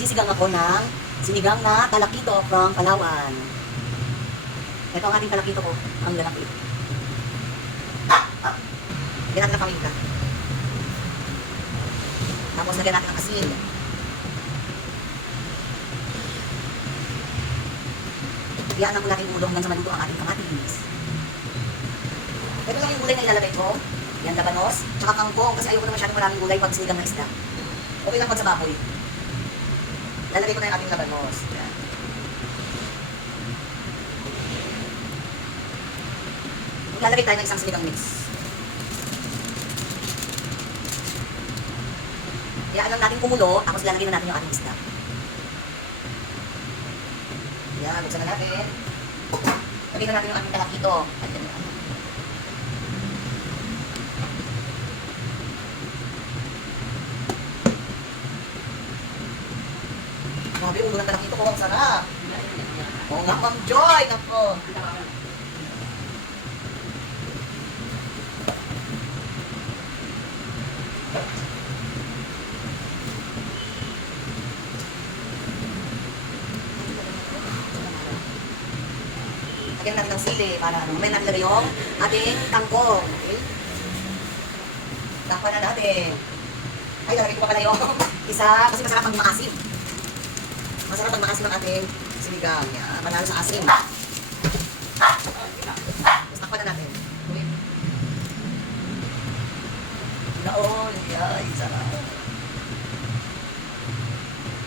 Magsisigang ako ng sinigang na talakito from Palawan. Ito ang ating talakito ko, ang lalaki. Lagyan natin ng paminta. Tapos lagyan natin ng asin. Iyaan na po natin ulo hanggang sa maluto ang ating kamatis. Ito lang yung gulay na ilalagay ko. Yan, labanos, tsaka kangkong, kasi ayoko na masyadong maraming gulay pag sinigang na isda. Okay lang pag sa baboy. Lalagay ko na yung ating labanos. Yan. Lalagay tayo ng isang sinigang mix. Iyaan lang natin kumulo, tapos lalagay na natin yung ating isda. Yan, buksan na natin. Lagay na natin yung ating talakito. Ayan na. Grabe, ulo ng talakito ko, ang sarap. Oo nga, Ma'am Joy, nako. Lagyan natin ng sili para mamaya natin lagay yung ating kangkong. Okay? Takpan na natin. Ay, lalagay ko pa pala yung isa kasi masarap pag maasim. Masarap pag maasim ang ating sinigang. Yan, panalo sa asim. Tapos takpan na natin. Okay? Naon, yay, sarap.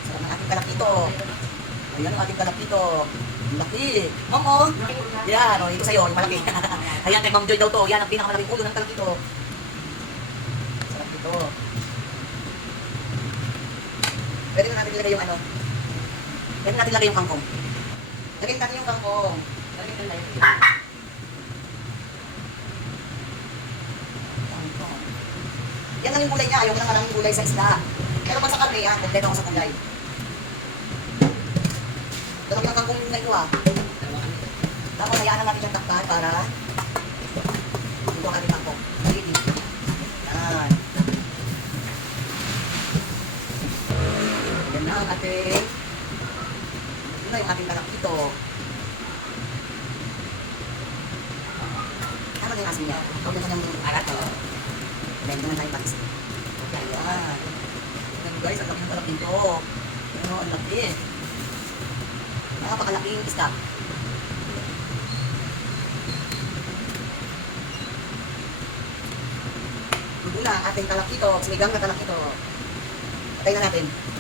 Sarap ng ating kalakito. Ayan ang ating kalakito. Laki. Oo. Yan, o, ito sa'yo, yung malaki. Ayan, kay Ma'am Joy daw to. Yan ang pinakamalaking ulo ng kalakito. Sarap ito. Pwede na natin ilagay yung ano. Pwede natin ilagay yung kangkong. Lagay natin yung kangkong. Lagay natin yung kangkong. Yan lang yung gulay niya. Ayaw ko lang maraming gulay sa isda. Pero pag sa karne, yan, kompleto ako sa gulay. Dalawang lang kangkong na ito ah. Tapos hayaan na natin yung takpan para ito ang ating kangkong. Ready. Yan. Yan na ang ating yun na yung ating talakito. Tama na yung asin niya. Huwag na yung arat o. Dahil naman tayo patis. Okay, yan. Yan guys, ang laki ng talakito. Ano, ang laki. Napakalaki yung isda. Luto na ang ating talakito, sinigang na talakito. Patay na natin.